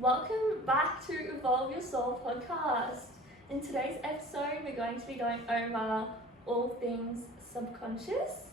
Welcome back to Evolve Your Soul podcast. In today's episode, we're going to be going over all things subconscious.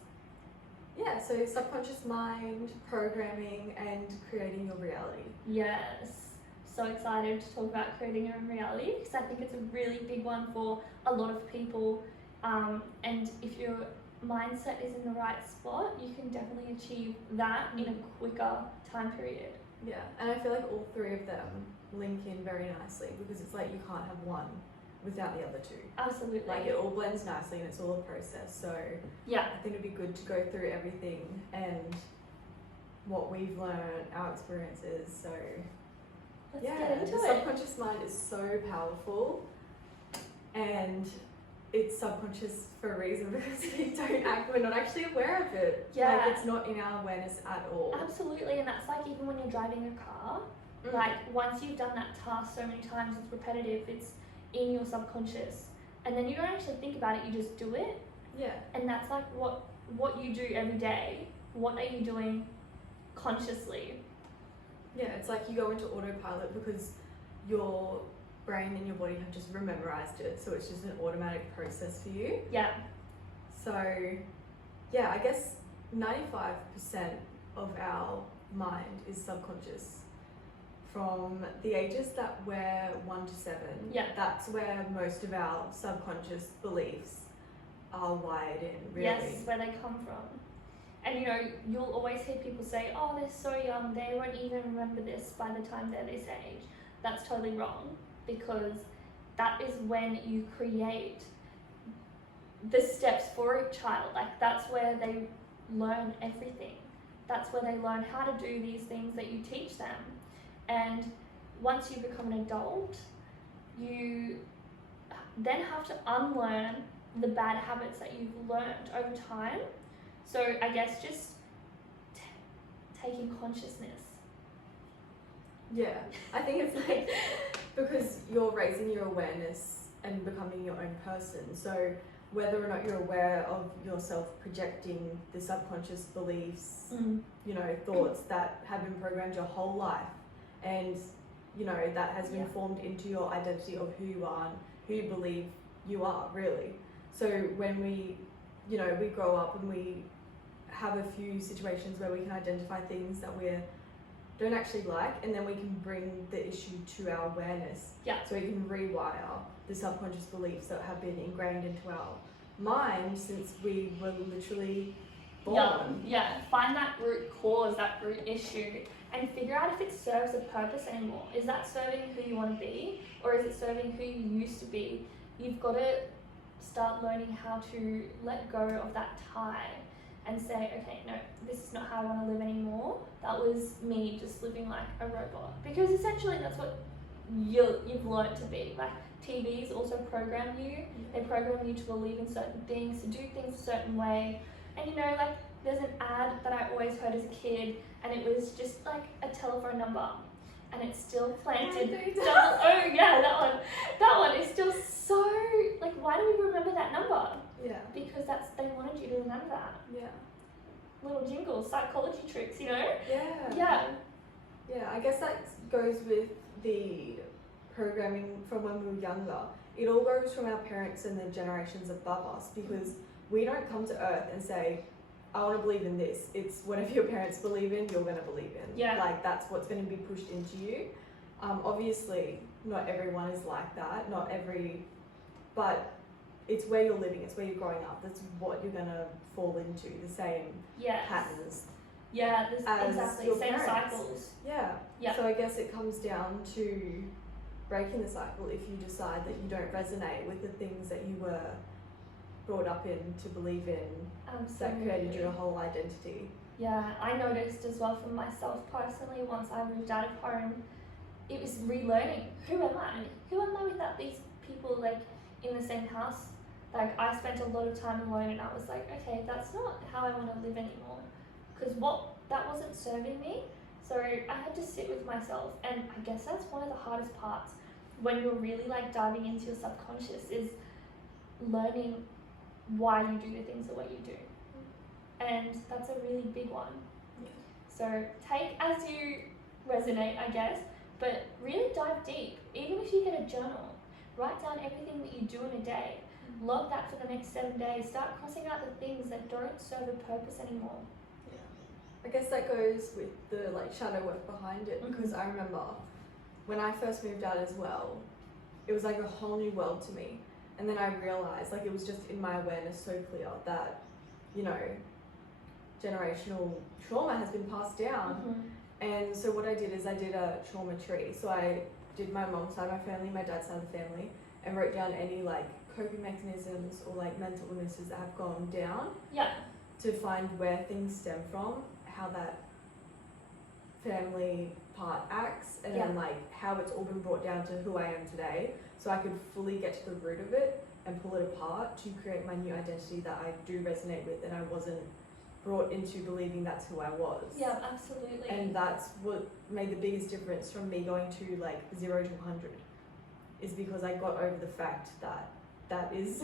Yeah, so subconscious mind, programming, and creating your reality. Yes, so excited to talk about creating your own reality because I think it's a really big one for a lot of people. And if your mindset is in the right spot, you can definitely achieve that in a quicker time period. Yeah, and I feel like all three of them link in very nicely because it's like you can't have one without the other two. Absolutely. Like it all blends nicely and it's all a process. So yeah, I think it'd be good to go through everything and what we've learned, our experiences. So let's get into the it. subconscious mind is so powerful and it's subconscious for a reason because we're not actually aware of it. Yeah. Like it's not in our awareness at all. Absolutely, and that's like even when you're driving a car, like once you've done that task so many times, it's repetitive, it's in your subconscious, and then you don't actually think about it, you just do it. Yeah. And that's like what you do every day. What are you doing consciously? Yeah, it's like you go into autopilot because your brain and your body have just memorized it, so it's just an automatic process for you. Yeah. So yeah, I guess 95% of our mind is subconscious. From the ages that we're 1 to 7, that's where most of our subconscious beliefs are wired in, really. Yes, where they come from. And you know, you'll always hear people say, oh, they're so young, they won't even remember this by the time they're this age. That's totally wrong, because that is when you create the steps for a child. Like that's where they learn everything. That's where they learn how to do these things that you teach them. And once you become an adult, you then have to unlearn the bad habits that you've learned over time. So I guess just taking consciousness. Yeah, I think it's like because you're raising your awareness and becoming your own person. So whether or not you're aware of yourself projecting the subconscious beliefs, you know, thoughts that have been programmed your whole life, and you know that has been formed into your identity of who you are and who you believe you are, really. So when we grow up and we have a few situations where we can identify things that we don't actually like, and then we can bring the issue to our awareness. Yeah. So we can rewire the subconscious beliefs that have been ingrained into our mind since we were literally born. Yeah. Find that root cause, that root issue, and figure out if it serves a purpose anymore. Is that serving who you want to be, or is it serving who you used to be? You've got to start learning how to let go of that tie and say, okay, no, this is not how I want to live anymore. That was me just living like a robot. Because essentially that's what you've learned to be. Like TVs also program you. They program you to believe in certain things, to do things a certain way. And you know, like there's an ad that I always heard as a kid, and it was just like a telephone number, and it's still planted. That one is still so like. Why do we remember that number? Yeah. Because they wanted you to remember that. Yeah. Little jingles, psychology tricks, you know? Yeah. Yeah, I guess that goes with the programming from when we were younger. It all goes from our parents and the generations above us, because we don't come to earth and say, I want to believe in this. It's whatever your parents believe in, you're going to believe in. Yeah. Like that's what's going to be pushed into you. Obviously, not everyone is like that. But it's where you're living, it's where you're growing up. That's what you're going to fall into, the same patterns. Yeah, as exactly. your Same parents. cycles. Yeah. So I guess it comes down to breaking the cycle if you decide that you don't resonate with the things that you were brought up in to believe in. That created your whole identity. Yeah, I noticed as well for myself personally, once I moved out of home, it was relearning. Who am I? Who am I without these people like in the same house? Like I spent a lot of time alone, and I was like, okay, that's not how I want to live anymore, because that wasn't serving me. So I had to sit with myself, and I guess that's one of the hardest parts when you're really like diving into your subconscious, is learning why you do the things the way you do. And that's a really big one. So take as you resonate, I guess, But really dive deep. Even if you get a journal, write down everything that you do in a day. Log that for the next 7 days. Start crossing out the things that don't serve a purpose anymore. I guess that goes with the like shadow work behind it, because I remember when I first moved out as well, it was like a whole new world to me. And then I realized, like, it was just in my awareness so clear that, you know, generational trauma has been passed down. And so what I did is I did a trauma tree. So I did my mom's side of my family, my dad's side of the family, and wrote down any like coping mechanisms or like mental illnesses that have gone down. Yeah. To find where things stem from, how that family part acts, and then like how it's all been brought down to who I am today, so I could fully get to the root of it and pull it apart to create my new identity that I do resonate with, and I wasn't brought into believing that's who I was. Yeah, absolutely. And that's what made the biggest difference from me going to like 0 to 100, is because I got over the fact that that is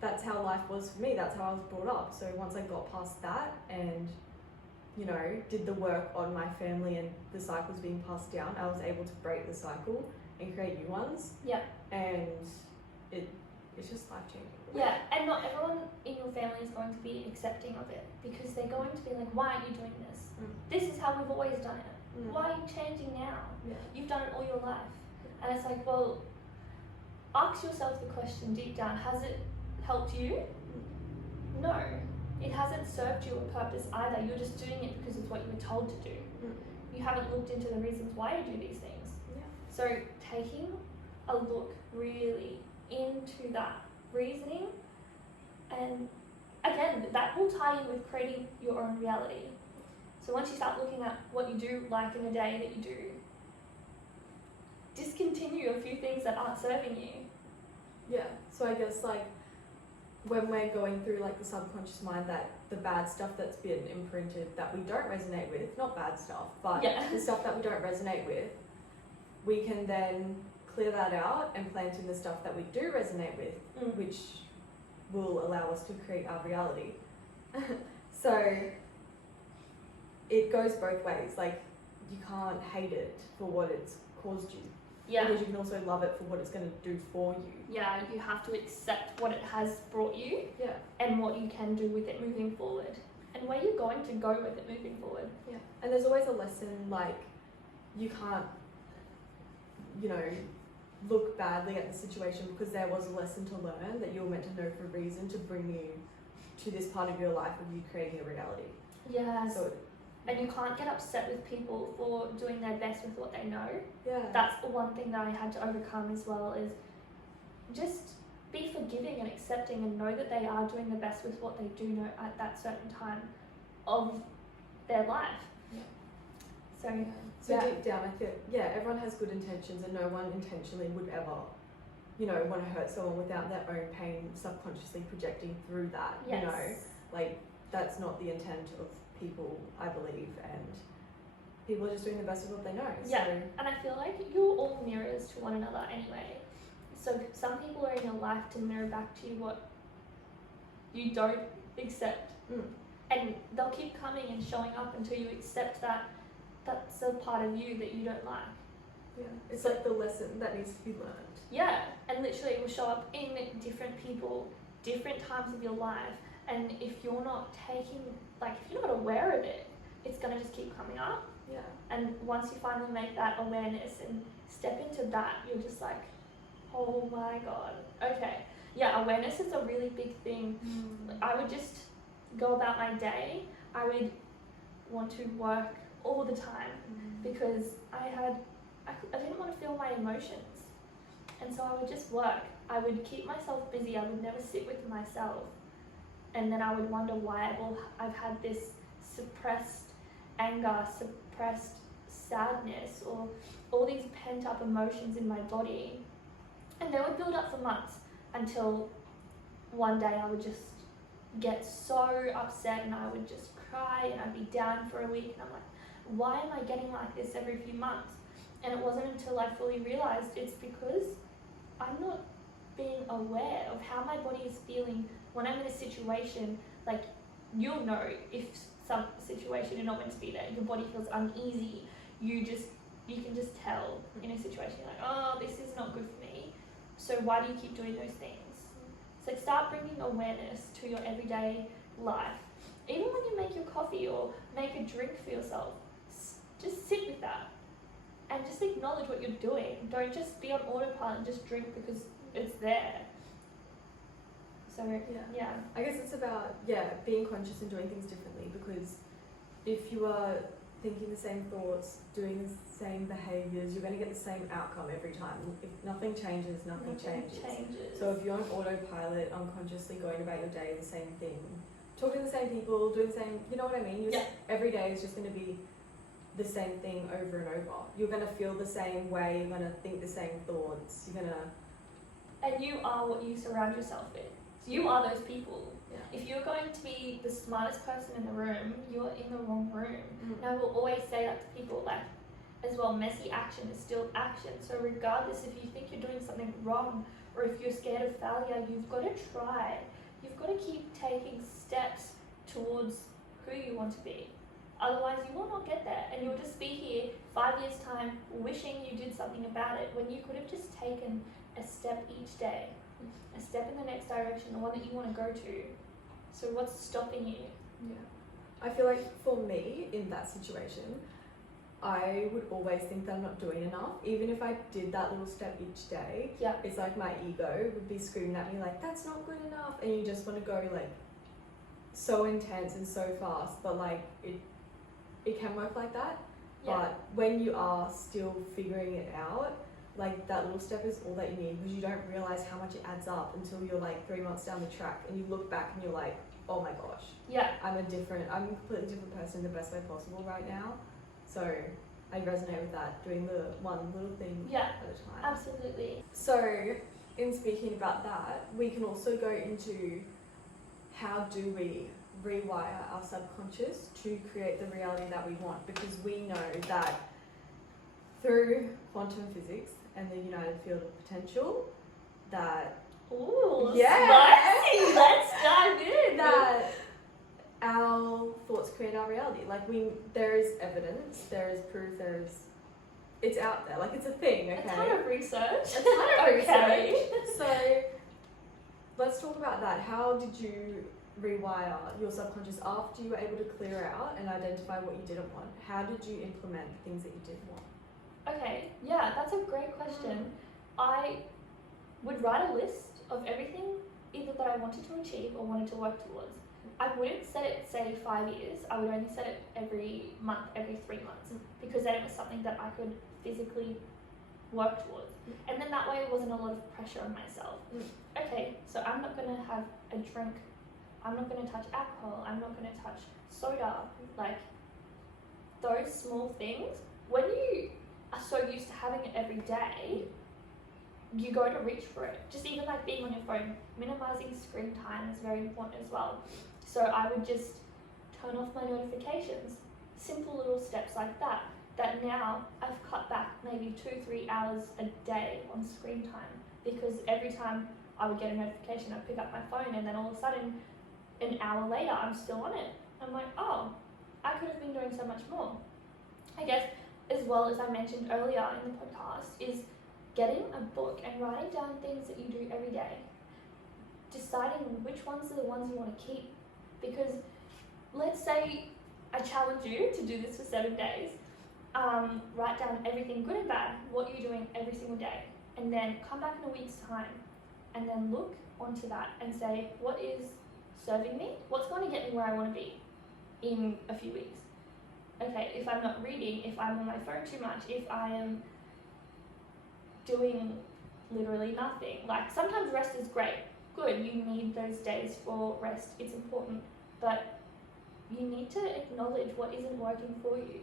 that's how life was for me, that's how I was brought up. So once I got past that and, you know, did the work on my family and the cycles being passed down, I was able to break the cycle and create new ones. Yeah. And it's just life changing. Yeah, and not everyone in your family is going to be accepting of it, because they're going to be like, why aren't you doing this? This is how we've always done it. Why are you changing now? Yeah. You've done it all your life. And it's like, well, ask yourself the question deep down, has it helped you? No. It hasn't served you a purpose either. You're just doing it because it's what you were told to do. You haven't looked into the reasons why you do these things. Yeah. So taking a look really into that reasoning, and again, that will tie in with creating your own reality. So once you start looking at what you do like in a day that you do, discontinue a few things that aren't serving you. Yeah, so I guess like when we're going through like the subconscious mind, that the bad stuff that's been imprinted that we don't resonate with, not bad stuff, but the stuff that we don't resonate with, we can then clear that out and plant in the stuff that we do resonate with, which will allow us to create our reality. So it goes both ways. Like, you can't hate it for what it's caused you. Yeah. Because you can also love it for what it's going to do for you. Yeah, you have to accept what it has brought you. Yeah. And what you can do with it moving forward. And where you're going to go with it moving forward. Yeah. And there's always a lesson, like, you can't, you know, look badly at the situation, because there was a lesson to learn that you were meant to know for a reason to bring you to this part of your life of you creating a reality. Yes. So, and you can't get upset with people for doing their best with what they know. yeah. That's the one thing that I had to overcome as well, is just be forgiving and accepting, and know that they are doing the best with what they do know at that certain time of their life. Yeah. So, So deep down, I think, everyone has good intentions, and no one intentionally would ever, you know, want to hurt someone without their own pain subconsciously projecting through that. yes. You know, like, that's not the intent of people, I believe, and people are just doing the best of what they know. Yeah. So, And I feel like you're all mirrors to one another anyway. So some people are in your life to mirror back to you what you don't accept. And they'll keep coming and showing up until you accept that that's a part of you that you don't like. yeah, it's like the lesson that needs to be learned. Yeah, and literally it will show up in different people, different times of your life. And if you're not taking, like, if you're not aware of it, it's going to just keep coming up. Yeah. And once you finally make that awareness and step into that, you're just like, oh my God. Okay. Yeah, awareness is a really big thing. I would just go about my day. I would want to work all the time because I didn't want to feel my emotions. And so I would just work. I would keep myself busy. I would never sit with myself. And then I would wonder why I've had this suppressed anger, suppressed sadness, or all these pent up emotions in my body. And they would build up for months until one day I would just get so upset and I would just cry and I'd be down for a week, and I'm like, why am I getting like this every few months? And it wasn't until I fully realized it's because I'm not being aware of how my body is feeling when I'm in a situation. Like, you'll know if some situation you're not meant to be there, your body feels uneasy, you can just tell in a situation, you're like, oh, this is not good for me. So why do you keep doing those things? So start bringing awareness to your everyday life. Even when you make your coffee or make a drink for yourself, just sit with that and just acknowledge what you're doing. Don't just be on autopilot and just drink because it's there. So yeah. I guess it's about being conscious and doing things differently, because if you are thinking the same thoughts, doing the same behaviours, you're going to get the same outcome every time. If nothing changes, nothing changes. So if you're on autopilot, unconsciously going about your day the same thing, talking to the same people, doing the same, you know what I mean? Every day is just going to be the same thing over and over. You're going to feel the same way, you're going to think the same thoughts, you're going to... And you are what you surround yourself with. So you are those people. Yeah. If you're going to be the smartest person in the room, you're in the wrong room. And I will always say that to people, like, as well, messy action is still action. So regardless if you think you're doing something wrong or if you're scared of failure, you've got to try. You've got to keep taking steps towards who you want to be. Otherwise, you will not get there, and you'll just be here 5 years' time wishing you did something about it when you could have just taken a step each day, a step in the next direction, the one that you want to go to. So what's stopping you? Yeah. I feel like for me, in that situation, I would always think that I'm not doing enough. Even if I did that little step each day, it's like my ego would be screaming at me like, that's not good enough. And you just want to go like so intense and so fast, but like it can work like that. But when you are still figuring it out, like that little step is all that you need, because you don't realize how much it adds up until you're like 3 months down the track and you look back and you're like, oh my gosh, I'm a completely different person in the best way possible right now. So I resonate with that, doing the one little thing at a time. Absolutely. So in speaking about that, we can also go into how do we rewire our subconscious to create the reality that we want, because we know that through quantum physics and the united field of potential that spicy. Let's dive in. That our thoughts create our reality. Like there is evidence, there is proof, it's out there, like it's a thing, okay? A ton of research. Research. So let's talk about that. How did you rewire your subconscious after you were able to clear out and identify what you didn't want? How did you implement things that you did want? Okay, that's a great question. I would write a list of everything either that I wanted to achieve or wanted to work towards. I wouldn't set it, say, 5 years. I would only set it every month, every 3 months, because then it was something that I could physically work towards. And then that way it wasn't a lot of pressure on myself. Okay, so I'm not going to have a drink. I'm not going to touch alcohol. I'm not going to touch soda. Like, those small things, when you are so used to having it every day, you go to reach for it. Just even like being on your phone, minimizing screen time is very important as well. So I would just turn off my notifications. Simple little steps like that. That now I've cut back maybe 2-3 hours a day on screen time, because every time I would get a notification, I'd pick up my phone and then all of a sudden, an hour later, I'm still on it. I'm like, oh, I could have been doing so much more. I guess, as well as I mentioned earlier in the podcast, is getting a book and writing down things that you do every day. Deciding which ones are the ones you want to keep. Because let's say I challenge you to do this for 7 days. Write down everything good and bad, what you're doing every single day. And then come back in a week's time and then look onto that and say, what is serving me? What's going to get me where I want to be in a few weeks? Okay, if I'm not reading, if I'm on my phone too much, if I am doing literally nothing. Like, sometimes rest is great. Good, you need those days for rest. It's important. But you need to acknowledge what isn't working for you.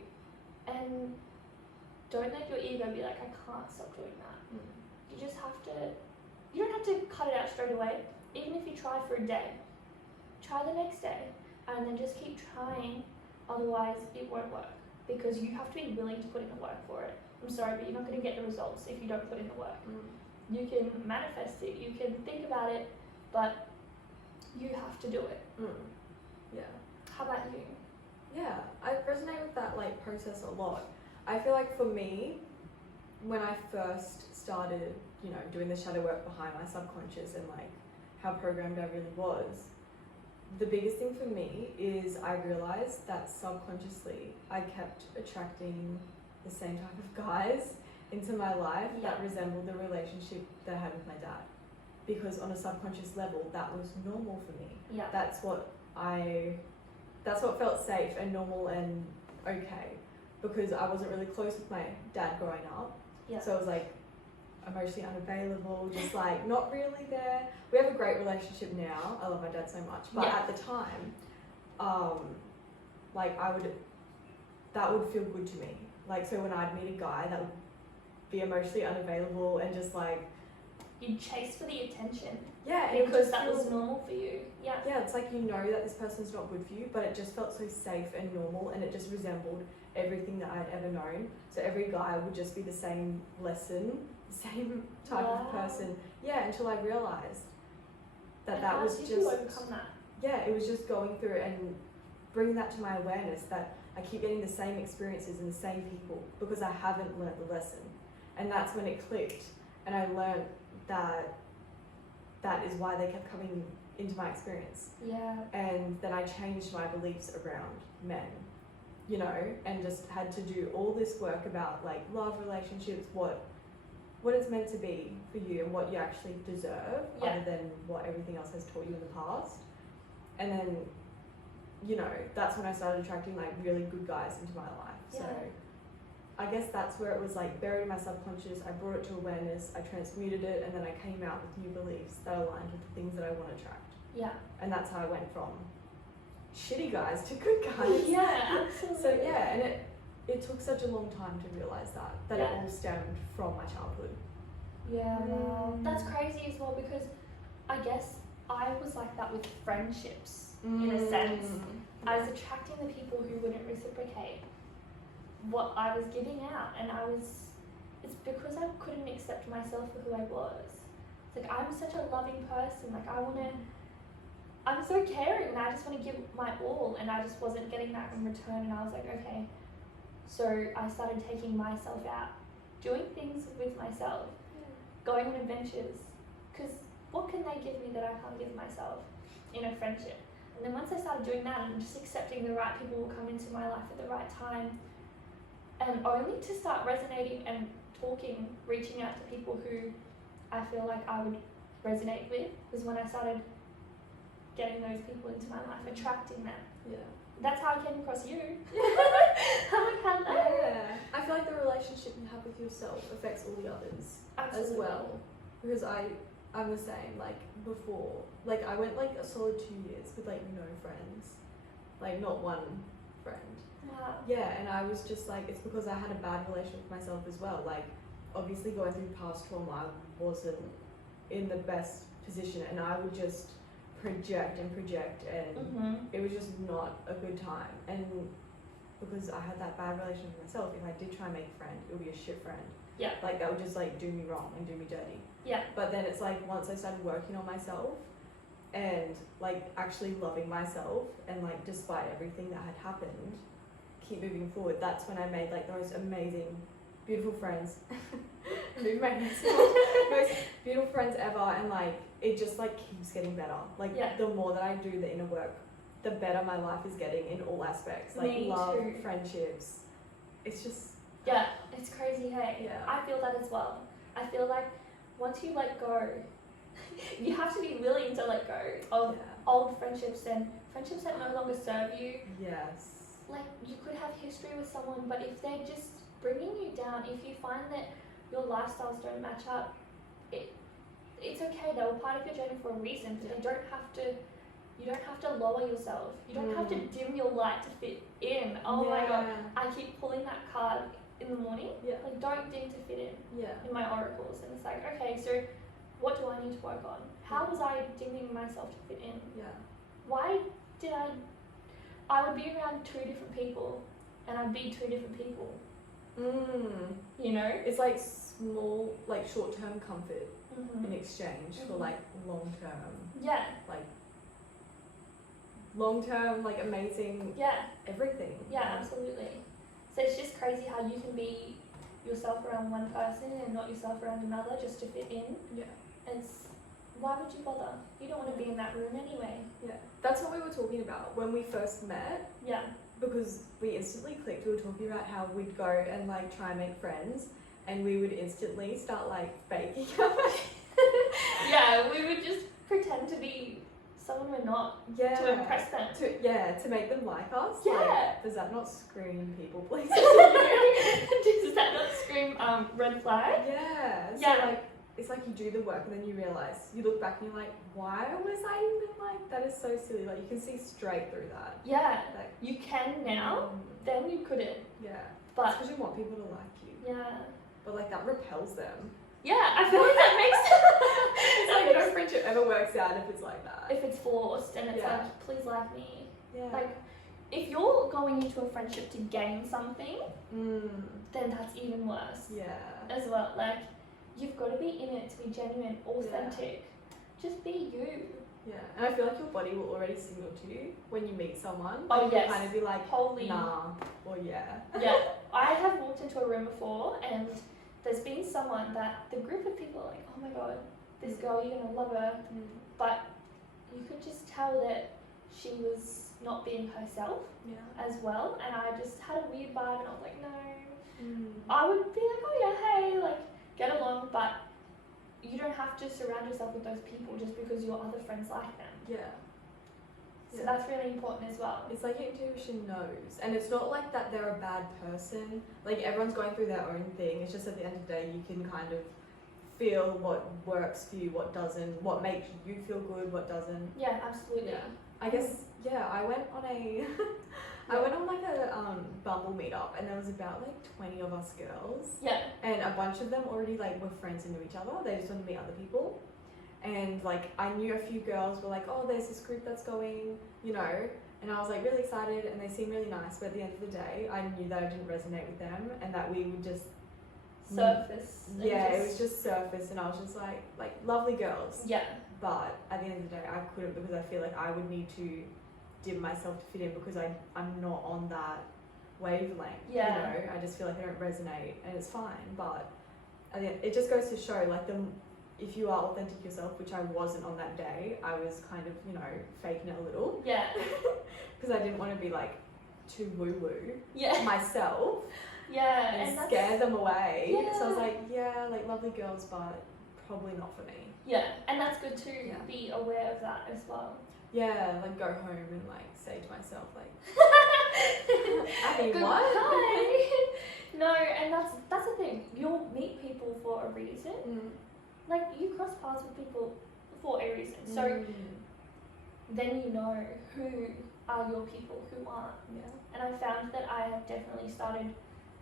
And don't let your ego be like, I can't stop doing that. You just have to, you don't have to cut it out straight away. Even if you try for a day, try the next day. And then just keep trying. Otherwise, it won't work. Because you have to be willing to put in the work for it. I'm sorry, but you're not going to get the results if you don't put in the work. You can manifest it, you can think about it, but you have to do it. Yeah. How about you? Yeah, I resonate with that process a lot. I feel like for me, when I first started, you know, doing the shadow work behind my subconscious and like how programmed I really was, the biggest thing for me is I realized that subconsciously I kept attracting the same type of guys into my life that resembled the relationship that I had with my dad. Because on a subconscious level, that was normal for me. Yeah. That's what felt safe and normal and okay. Because I wasn't really close with my dad growing up. Yeah. So I was like emotionally unavailable, just like not really there. We have a great relationship now. I love my dad so much. But at the time, like that would feel good to me. Like, so when I'd meet a guy that would be emotionally unavailable and just like, you'd chase for the attention. Yeah, and because that was normal for you. Yeah. Yeah, it's like you know that this person's not good for you, but it just felt so safe and normal, and it just resembled everything that I'd ever known. So every guy would just be the same lesson, the same type of person. Yeah, until I realized that that was just. How did you overcome that? Yeah, it was just going through and bringing that to my awareness that I keep getting the same experiences and the same people because I haven't learned the lesson, and that's when it clicked, and I learned that is why they kept coming into my experience. Yeah. And then I changed my beliefs around men, you know, and just had to do all this work about like love, relationships, what it's meant to be for you and what you actually deserve, other than what everything else has taught you in the past. And then, you know, that's when I started attracting like really good guys into my life. So I guess that's where it was like buried in my subconscious. I brought it to awareness, I transmuted it, and then I came out with new beliefs that aligned with the things that I want to attract. Yeah. And that's how I went from shitty guys to good guys. Yeah, absolutely. So yeah, and it took such a long time to realise that it all stemmed from my childhood. Yeah, wow. That's crazy as well, because I guess I was like that with friendships in a sense. I was attracting the people who wouldn't reciprocate what I was giving out, and it's because I couldn't accept myself for who I was. It's like, I'm such a loving person, like I'm so caring and I just want to give my all, and I just wasn't getting that in return, and I was like, okay. So I started taking myself out, doing things with myself, going on adventures, because what can they give me that I can't give myself in a friendship? And then once I started doing that and just accepting the right people will come into my life at the right time, and only to start resonating and talking, reaching out to people who I feel like I would resonate with, was when I started getting those people into my life, attracting them. Yeah. That's how I came across you. I'm like, hello. Yeah. I feel like the relationship you have with yourself affects all the others as well. Because I'm the same, like before. Like I went like a solid 2 years with like no friends. Like not one friend. Wow. Yeah, and I was just like, it's because I had a bad relationship with myself as well. Like obviously going through past trauma, I wasn't in the best position, and I would just project and it was just not a good time. And because I had that bad relationship with myself, if I did try and make a friend, it would be a shit friend. Yeah. Like that would just like do me wrong and do me dirty. Yeah. But then it's like once I started working on myself and like actually loving myself, and like despite everything that had happened, keep moving forward, that's when I made like the most amazing, beautiful friends. Most beautiful friends ever, and like it just like keeps getting better. Like the more that I do the inner work, the better my life is getting in all aspects. Like Me love, too. friendships. It's just it's crazy, hey? Yeah. I feel that as well. I feel like once you let go, you have to be willing to let go of old friendships and friendships that no longer serve you. Yes. Like you could have history with someone, but if they're just bringing you down, if you find that your lifestyles don't match up, it's okay. They were part of your journey for a reason, but you don't have to lower yourself. You don't have to dim your light to fit in. Oh my god, I keep pulling that card in the morning. Like don't dim to fit in my oracles. And it's like, okay, so what do I need to work on? How was I dimming myself to fit in? Why did I would be around two different people and I'd be two different people. You know? It's like small, like short-term comfort in exchange for like long-term. Like long-term, like amazing. Everything. Yeah, absolutely. So it's just crazy how you can be yourself around one person and not yourself around another just to fit in. Yeah. It's, why would you bother? You don't want to be in that room anyway. Yeah. That's what we were talking about when we first met, Yeah. because we instantly clicked. We were talking about how we'd go and like try and make friends, and we would instantly start like faking it. Yeah, we would just pretend to be someone we're not Yeah. to impress them. To make them like us. Yeah. Like, does that not scream people please? Does that not scream red flag? Yeah. So Yeah. like, it's like you do the work and then you realise, you look back and you're like, why was I even like, that is so silly. Like you can see straight through that. Yeah, Like, you can now, then you couldn't. yeah. But Because you want people to like you. yeah. But like that repels them. Yeah, I feel like that makes It's like no friendship ever works out if it's like that. if it's forced and it's Yeah. like, please like me. Yeah. Like, if you're going into a friendship to gain something, Mm. then that's even worse Yeah. as well. Like, you've got to be in it to be genuine, authentic. Just be you. Yeah. And I feel like your body will already signal to you when you meet someone. Oh, Like, yes. you'll kind of be like, Holy. nah, or yeah. Yeah, I have walked into a room before and there's been someone that the group of people are like, oh my god, this girl, you're gonna love her. But you could just tell that she was not being herself Yeah. as well. And I just had a weird vibe and I was like, no. Mm. I would be like, oh yeah, hey, like, get along, but you don't have to surround yourself with those people just because your other friends like them. Yeah. So that's really important as well. It's like your intuition knows. And it's not like that they're a bad person. Like everyone's going through their own thing. It's just at the end of the day you can kind of feel what works for you, what doesn't, what makes you feel good, what doesn't. Yeah, absolutely. Yeah. I guess I went on a I went on like a Bumble meetup and there was about like 20 of us girls. Yeah. And a bunch of them already like were friends and knew each other. They just wanted to meet other people. And like I knew a few girls were like, oh, there's this group that's going, you know, and I was like really excited and they seemed really nice, but at the end of the day I knew that I didn't resonate with them and that we would just Surface. and yeah, it was just surface and I was just like lovely girls. Yeah. But at the end of the day I couldn't because I feel like I would need to dim myself to fit in because I'm not on that wavelength. Yeah. You know, I just feel like I don't resonate and it's fine, but at the end, it just goes to show like if you are authentic yourself, which I wasn't on that day, I was kind of, you know, faking it a little Yeah. because I didn't want to be like too woo-woo Yeah. myself Yeah. and that's, scare them away. Yeah. So I was like, yeah, like lovely girls, but probably not for me. yeah. And that's good to Yeah. be aware of that as well. Yeah, like go home and like say to myself like, I mean, Good what? Hi. No, and that's the thing. You'll meet people for a reason. Mm. Like you cross paths with people for a reason. So Mm. then you know who are your people, who aren't. Yeah. And I found that I have definitely started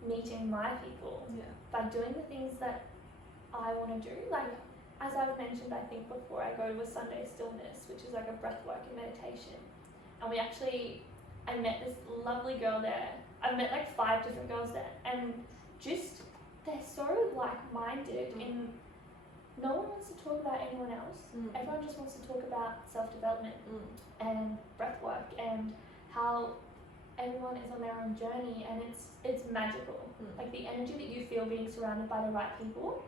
meeting my people Yeah. by doing the things that I want to do. Like, as I've mentioned, I think before, I go to a Sunday stillness, which is like a breathwork and meditation. And I met this lovely girl there. I've met like 5 different girls there, and just they're so like-minded in. No one wants to talk about anyone else. Mm. Everyone just wants to talk about self-development Mm. and breathwork and how everyone is on their own journey, and it's magical. Mm. Like the energy that you feel being surrounded by the right people,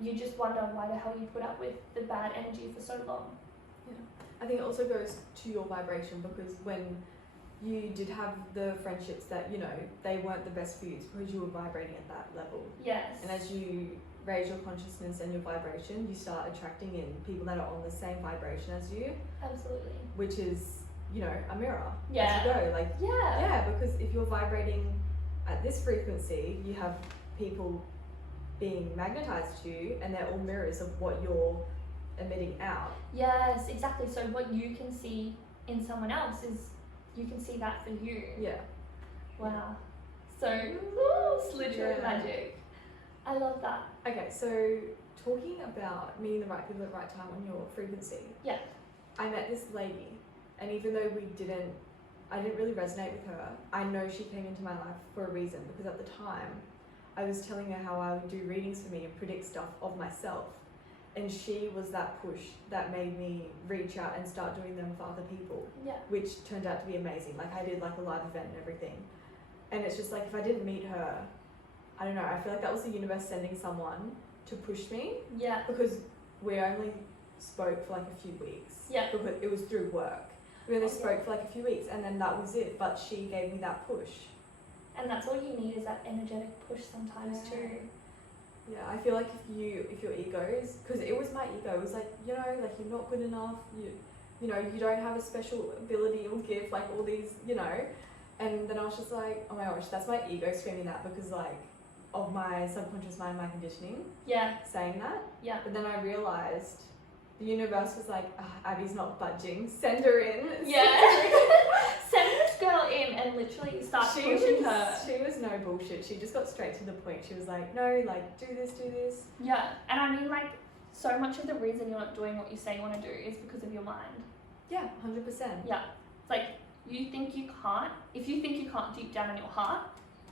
you just wonder why the hell you put up with the bad energy for so long. I think it also goes to your vibration because when you did have the friendships that, you know, they weren't the best for you, it's because you were vibrating at that level. Yes. And as you raise your consciousness and your vibration, you start attracting in people that are on the same vibration as you, Absolutely. which is, you know, a mirror. Yeah. As you go. Like, Yeah. yeah, because if you're vibrating at this frequency, you have people being magnetized to you and they're all mirrors of what you're emitting out. Yes, exactly. So what you can see in someone else is you can see that for you. Yeah. Wow. So it's literally Yeah. magic. I love that. Okay, so talking about meeting the right people at the right time on your frequency. Yeah. I met this lady, and even though I didn't really resonate with her, I know she came into my life for a reason because at the time, I was telling her how I would do readings for me and predict stuff of myself. And she was that push that made me reach out and start doing them for other people, Yeah. which turned out to be amazing. Like I did like a live event and everything. And it's just like, if I didn't meet her, I don't know, I feel like that was the universe sending someone to push me, Yeah. because we only spoke for like a few weeks. Yeah. Because it was through work. We only Okay. spoke for like a few weeks, and then that was it. But she gave me that push. And that's all you need, is that energetic push sometimes Yeah. too. Yeah, I feel like if your ego is, because it was my ego, it was like, you know, like, you're not good enough, you know, you don't have a special ability or gift, like all these, you know. And then I was just like, oh my gosh, that's my ego screaming that, because like of my subconscious mind, my conditioning, Yeah. saying that. Yeah. But then I realized the universe was like, Abby's not budging, send her in. Yeah. Send this girl in and literally start pushing her. She was no bullshit. She just got straight to the point. She was like, no, like, do this. Yeah. And I mean, like, so much of the reason you're not doing what you say you want to do is because of your mind. Yeah, 100%. Yeah. Like, you think you can't. If you think you can't deep down in your heart,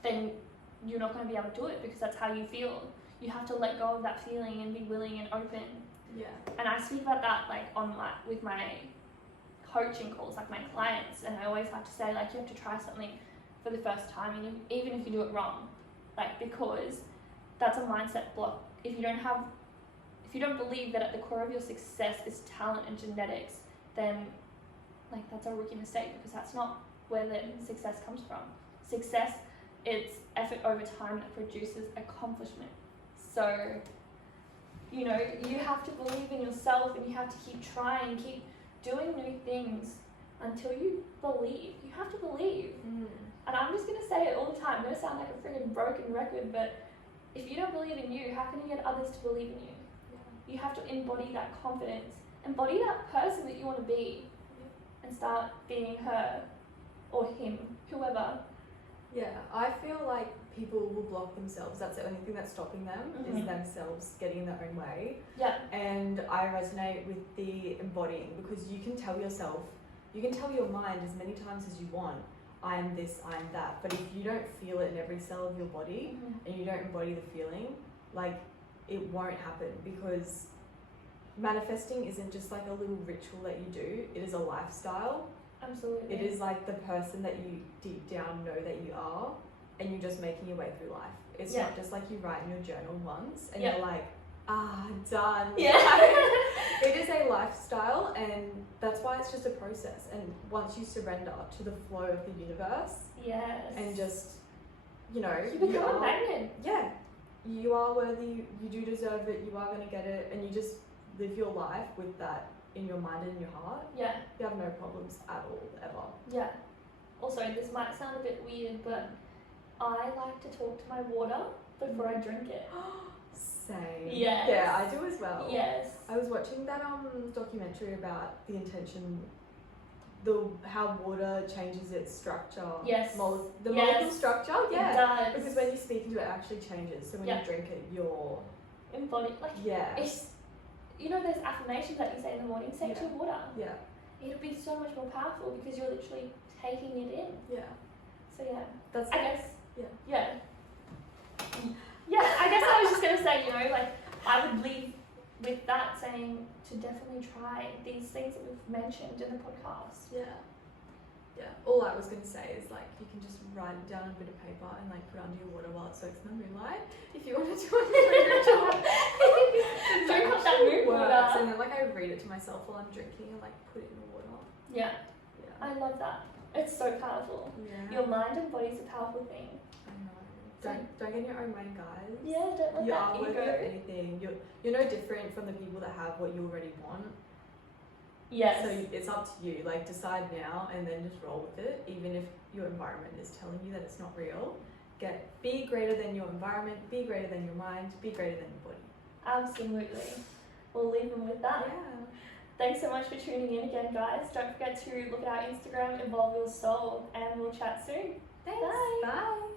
then you're not going to be able to do it, because that's how you feel. You have to let go of that feeling and be willing and open. Yeah. And I speak about that like with my coaching calls, like my clients, and I always have to say, like, you have to try something for the first time, and even if you do it wrong, like, because that's a mindset block. If you don't believe that at the core of your success is talent and genetics, then like, that's a rookie mistake, because that's not where the success comes from. Success, it's effort over time that produces accomplishment. So, you know, you have to believe in yourself, and you have to keep trying, keep doing new things until you believe. You have to believe. And I'm just going to say it all the time. I'm going to sound like a freaking broken record, but if you don't believe in you, how can you get others to believe in you? Yeah. You have to embody that confidence, embody that person that you want to be, and start being her or him, whoever. Yeah, I feel like people will block themselves. That's the only thing that's stopping them, is themselves getting in their own way. Yeah. And I resonate with the embodying, because you can tell yourself, you can tell your mind as many times as you want, I am this, I am that. But if you don't feel it in every cell of your body, and you don't embody the feeling, like, it won't happen, because manifesting isn't just like a little ritual that you do, it is a lifestyle. Absolutely. It is like the person that you deep down know that you are, and you're just making your way through life. It's not just like you write in your journal once and you're like, done. Yeah. It is a lifestyle, and that's why it's just a process. And once you surrender to the flow of the universe, yes, and just, you know, you become a magnet. Yeah, you are worthy, you do deserve it, you are going to get it, and you just live your life with that in your mind and in your heart. Yeah. You have no problems at all, ever. Yeah. Also, this might sound a bit weird, but I like to talk to my water before I drink it. Same. Yes. Yeah, I do as well. Yes. I was watching that documentary about the intention, how water changes its structure. Yes. Molecule structure. Yeah. It does. Because when you speak into it, it actually changes. So when you drink it, you're embodied. Like, it's, you know, there's affirmations that you say in the morning. Say it to your water. Yeah. It'll be so much more powerful because you're literally taking it in. Yeah. So yeah. That's. I guess. Yeah. Yeah. Yeah, I guess I was just gonna say, you know, like, I would leave with that saying to definitely try these things that we've mentioned in the podcast. Yeah. Yeah. All I was gonna say is, like, you can just write it down on a bit of paper and like put it under your water while it soaks in the moonlight. If you want to do it, Drink up that moon water. And then like I read it to myself while I'm drinking and like put it in the water. Yeah. Yeah. I love that. It's so powerful. Yeah. Your mind and body is a powerful thing. I know. Don't get in your own way, guys. Yeah, don't let You that are worthy ego. of anything. You're no different from the people that have what you already want. Yes. So it's up to you. Like, decide now and then just roll with it. Even if your environment is telling you that it's not real, be greater than your environment. Be greater than your mind. Be greater than your body. Absolutely. We'll leave them with that. Yeah. Thanks so much for tuning in again, guys. Don't forget to look at our Instagram, Evolve Your Soul, and we'll chat soon. Thanks. Bye. Bye.